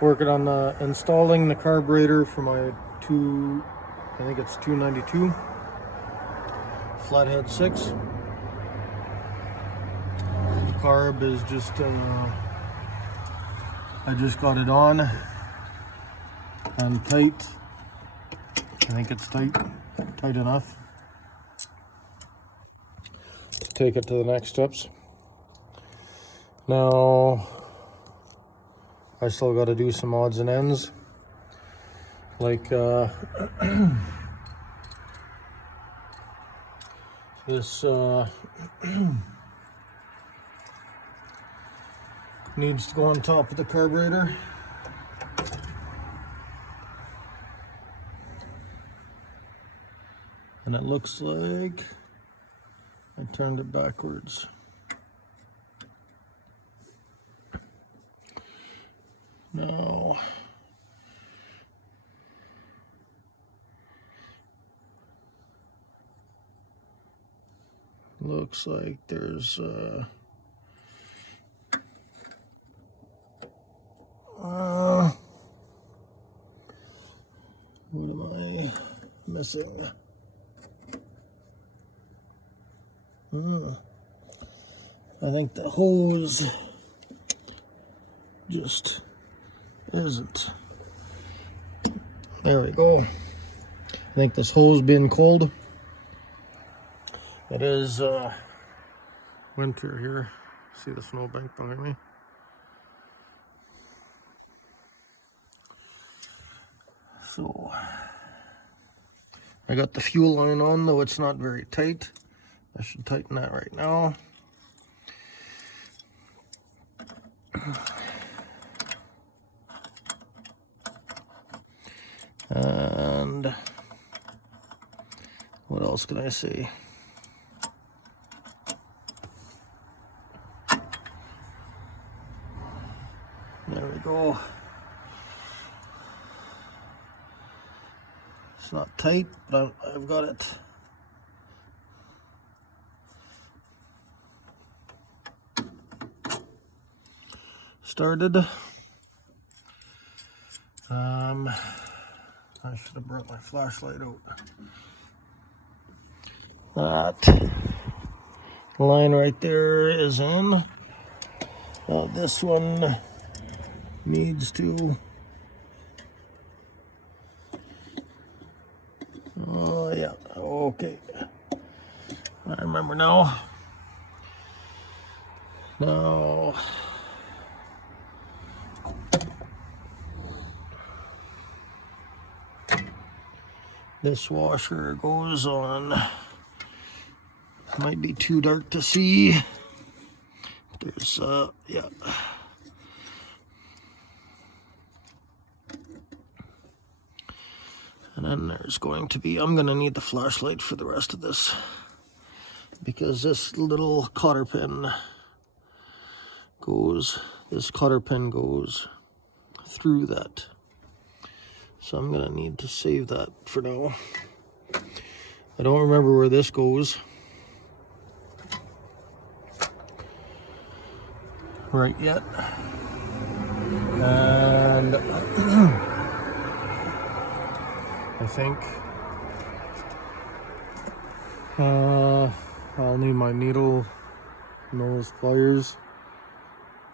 Working on installing the carburetor for my I think it's 292 flathead 6. The carb is just I just got it on and tight. I think it's tight enough to take it to the next steps. Now I still got to do some odds and ends, like this needs to go on top of the carburetor. And it looks like I turned it backwards. No. Looks like there's what am I missing? I think the hose just isn't. There we go. I think this hose being cold. It is winter here. See the snowbank behind me? So I got the fuel line on, though it's not very tight. I should tighten that right now. And what else can I say? There we go. It's not tight, but I've got it. Started. I should have brought my flashlight out. That line right there is in. This one needs to. Oh yeah, okay. I remember now. Now. This washer goes on. Might be too dark to see. There's yeah. And then there's going to be, I'm gonna need the flashlight for the rest of this, because this little cotter pin goes through that. So I'm gonna need to save that for now. I don't remember where this goes right yet. And I think I'll need my needle nose pliers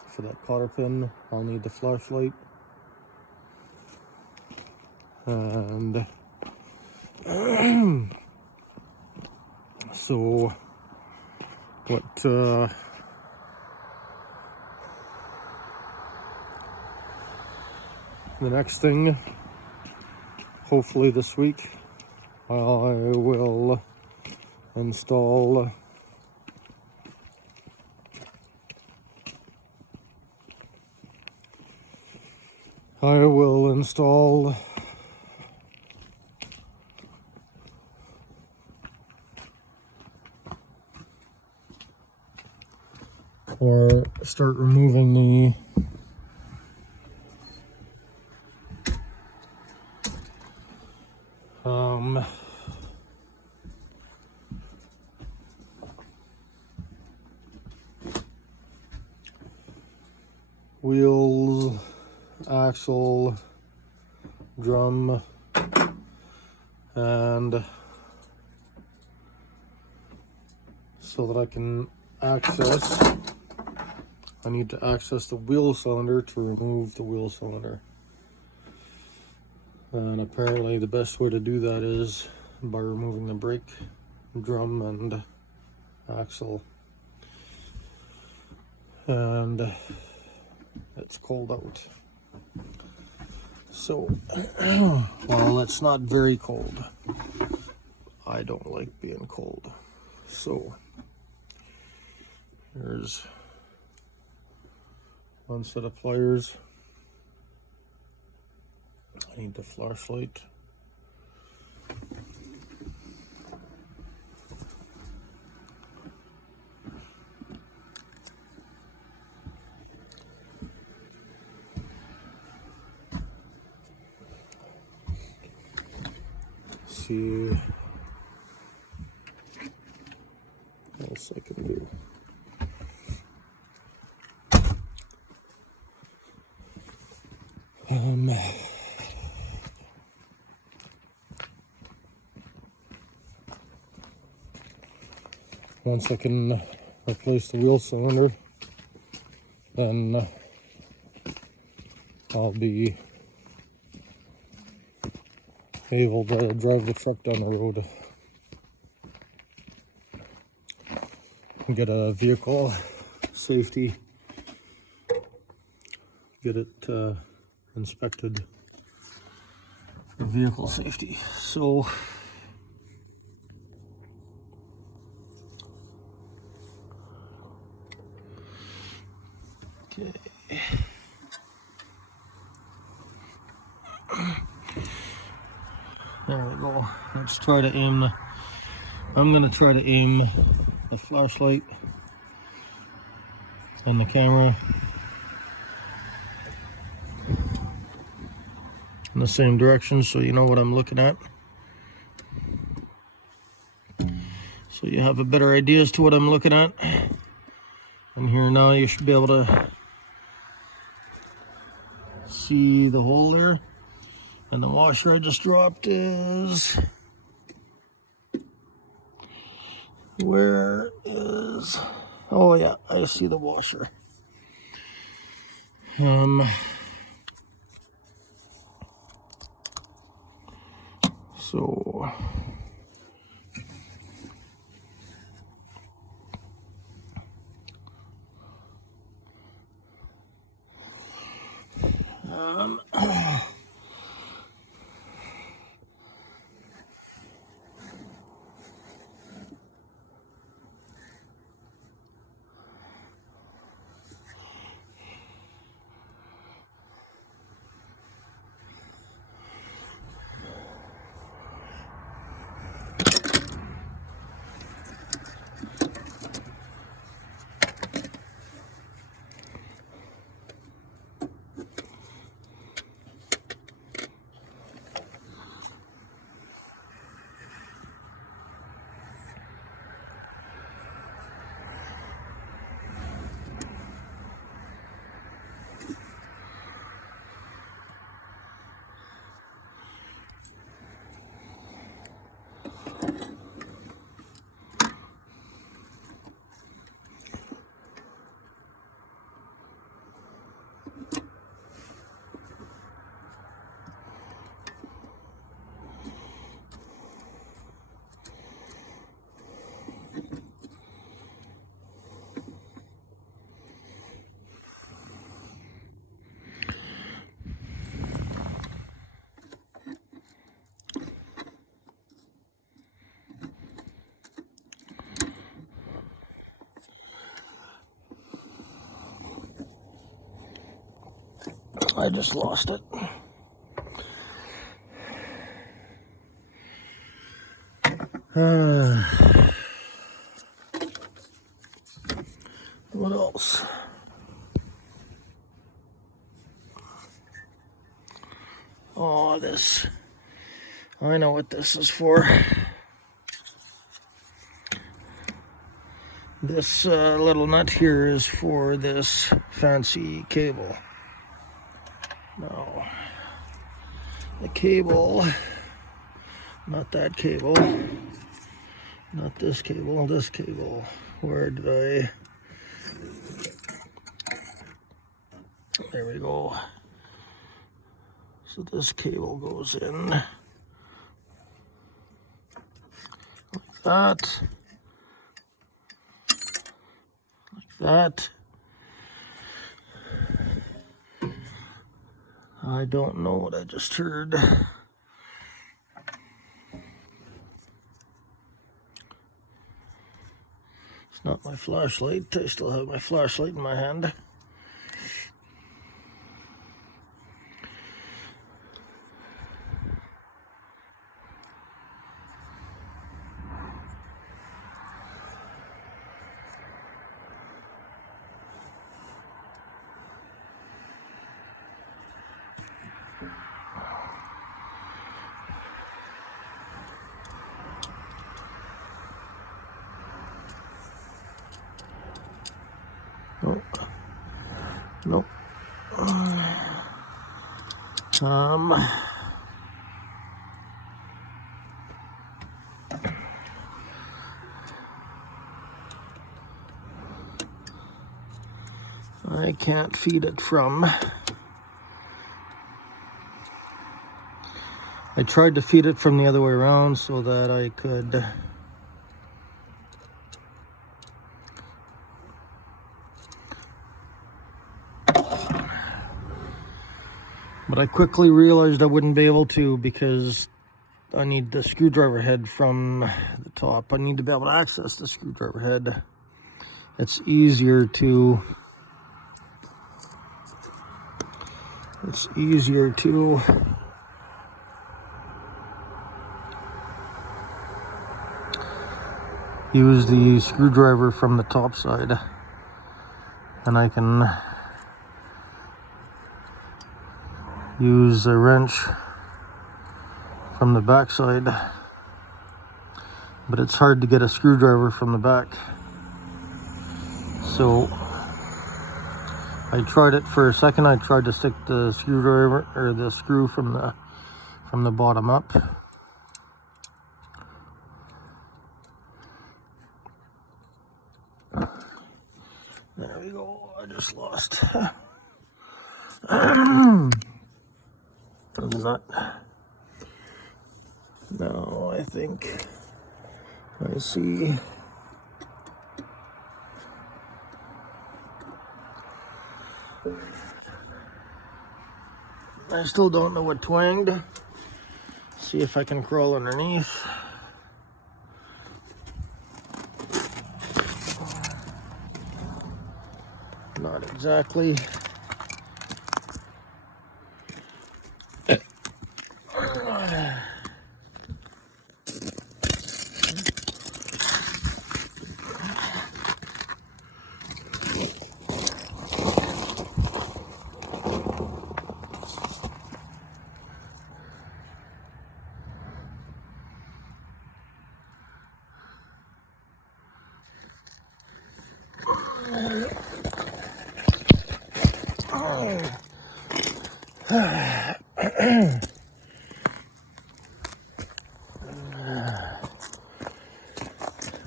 for that cotter pin. I'll need the flashlight. And so what the next thing, hopefully this week, I will install or start removing the wheels axle, drum, and so that I can access, I need to access the wheel cylinder to remove the wheel cylinder. And apparently the best way to do that is by removing the brake, drum, and axle. And it's cold out. So, well, it's not very cold. I don't like being cold. So, here's one set of pliers. I need the flashlight. See what else I can do. Once I can replace the wheel cylinder, then I'll be able to drive the truck down the road and get a vehicle safety, get it inspected for vehicle safety. So okay. There we go. Let's try to aim the, I'm gonna try to aim the flashlight and the camera in the same direction so you know what I'm looking at. So you have a better idea as to what I'm looking at. And here now you should be able to see the hole there. And the washer I just dropped is, where is, oh yeah, I see the washer. So I just lost it. What else? Oh, this. I know what this is for. This little nut here is for this fancy cable. Now, the cable, not that cable, not this cable, this cable. Where did I? There we go. So this cable goes in like that, like that. I don't know what I just heard. It's not my flashlight. I still have my flashlight in my hand. Oh, nope. I can't feed it from. I tried to feed it from the other way around so that I could but I quickly realized I wouldn't be able to because I need the screwdriver head from the top. I need to be able to access the screwdriver head. It's easier to use the screwdriver from the top side, and I can use a wrench from the back side, but it's hard to get a screwdriver from the back. So I tried it for a second. I tried to stick the screwdriver or the screw from the bottom up. There we go. I just lost the nut. Now I think I see. I still don't know what twanged. See if I can crawl underneath. Not exactly.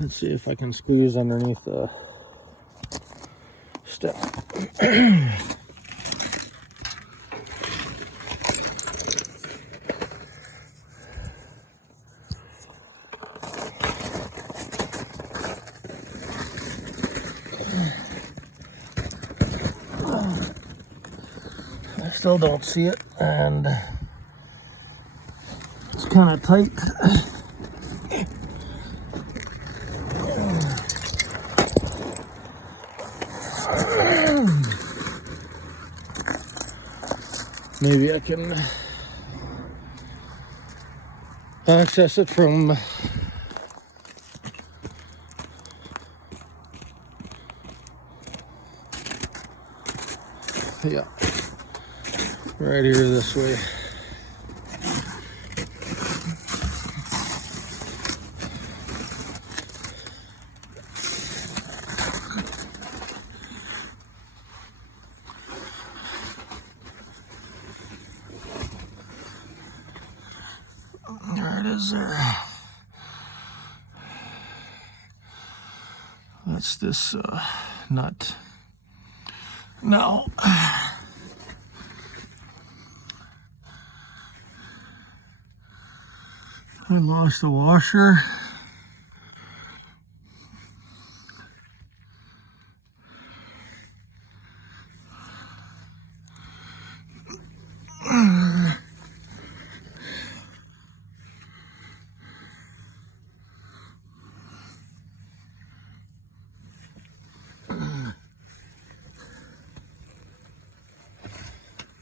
Let's see if I can squeeze underneath the step. I still don't see it, and it's kind of tight. Maybe I can access it from right here this way. is there. That's this nut. Now, I lost the washer.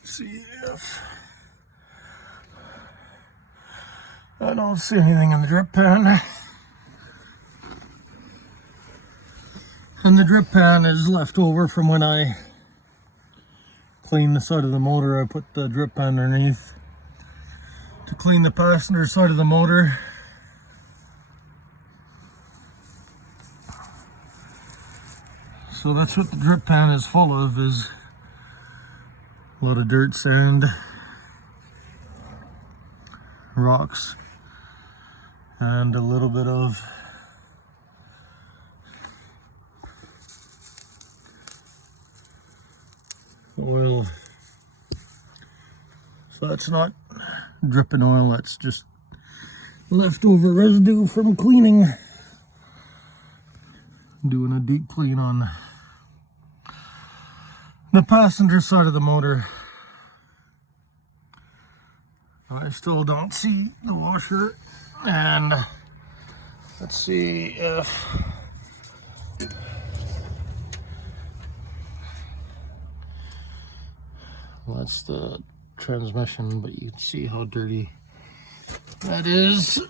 See if I don't see anything in the drip pan. And the drip pan is left over from when I cleaned the side of the motor. I put the drip pan underneath to clean the passenger side of the motor. So that's what the drip pan is full of, is a lot of dirt, sand, rocks, and a little bit of oil. So that's not dripping oil, that's just leftover residue from cleaning. Doing a deep clean on the passenger side of the motor. I still don't see the washer, and let's see if that's the transmission, but you can see how dirty that is.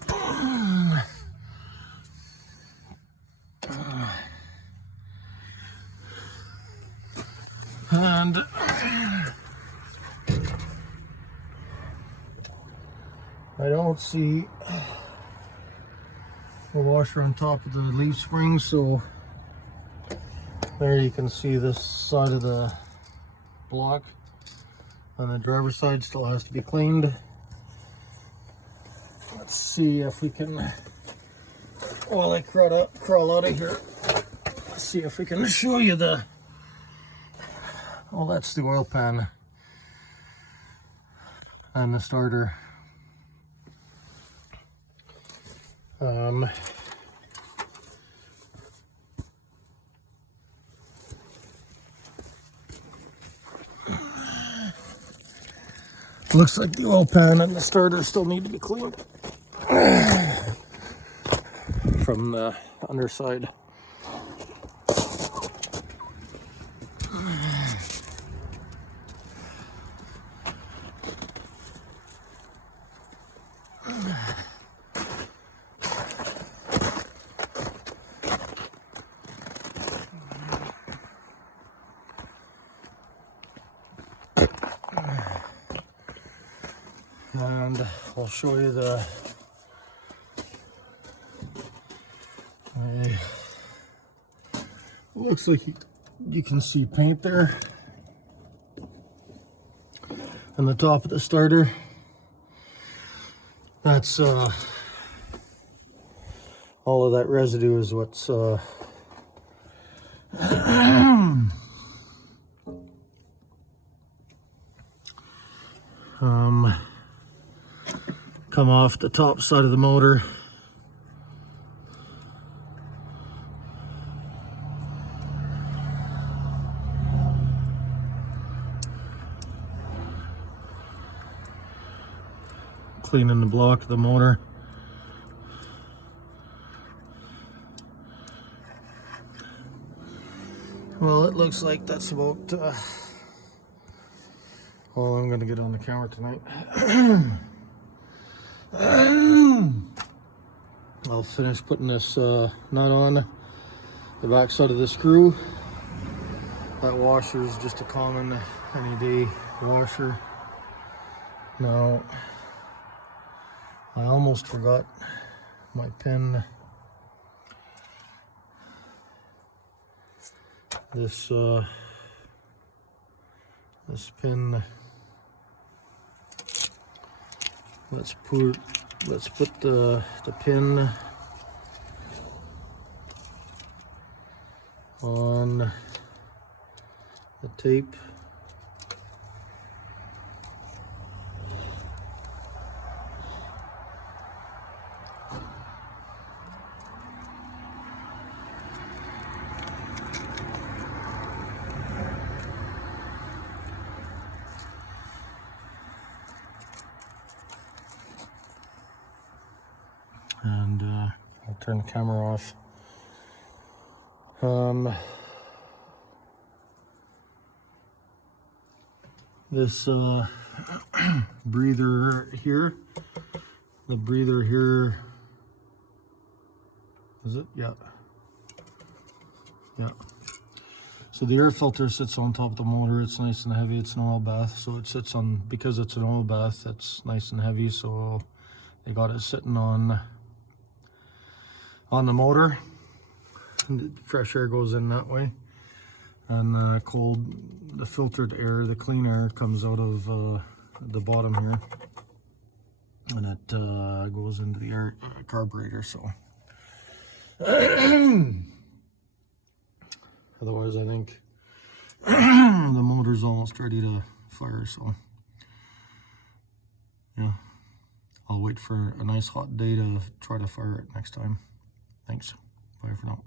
And I don't see the washer on top of the leaf spring, so there you can see this side of the block on the driver's side still has to be cleaned. Let's see if we can, while I crawl out of here, let's see if we can show you the, well, that's the oil pan and the starter. Looks like the oil pan and the starter still need to be cleaned from the underside. And I'll show you the looks like you can see paint there on the top of the starter. That's all of that residue is what's come off the top side of the motor. Cleaning the block of the motor. Well, it looks like that's about all I'm going to get on the camera tonight. I'll finish putting this nut on the back side of the screw. That washer is just a common any day washer. Now, I almost forgot my pin. This pin, let's put let's put the pin on the tape. And I'll turn the camera off. This breather here, the breather here, is it? Yeah. Yeah. So the air filter sits on top of the motor. It's nice and heavy. It's an oil bath, so it sits on, because it's an oil bath, it's nice and heavy, so they got it sitting on the motor. And fresh air goes in that way, and the filtered air, the clean air, comes out of the bottom here, and it goes into the air carburetor. So otherwise, I think the motor's almost ready to fire. So yeah, I'll wait for a nice hot day to try to fire it next time. Thanks. Bye for now.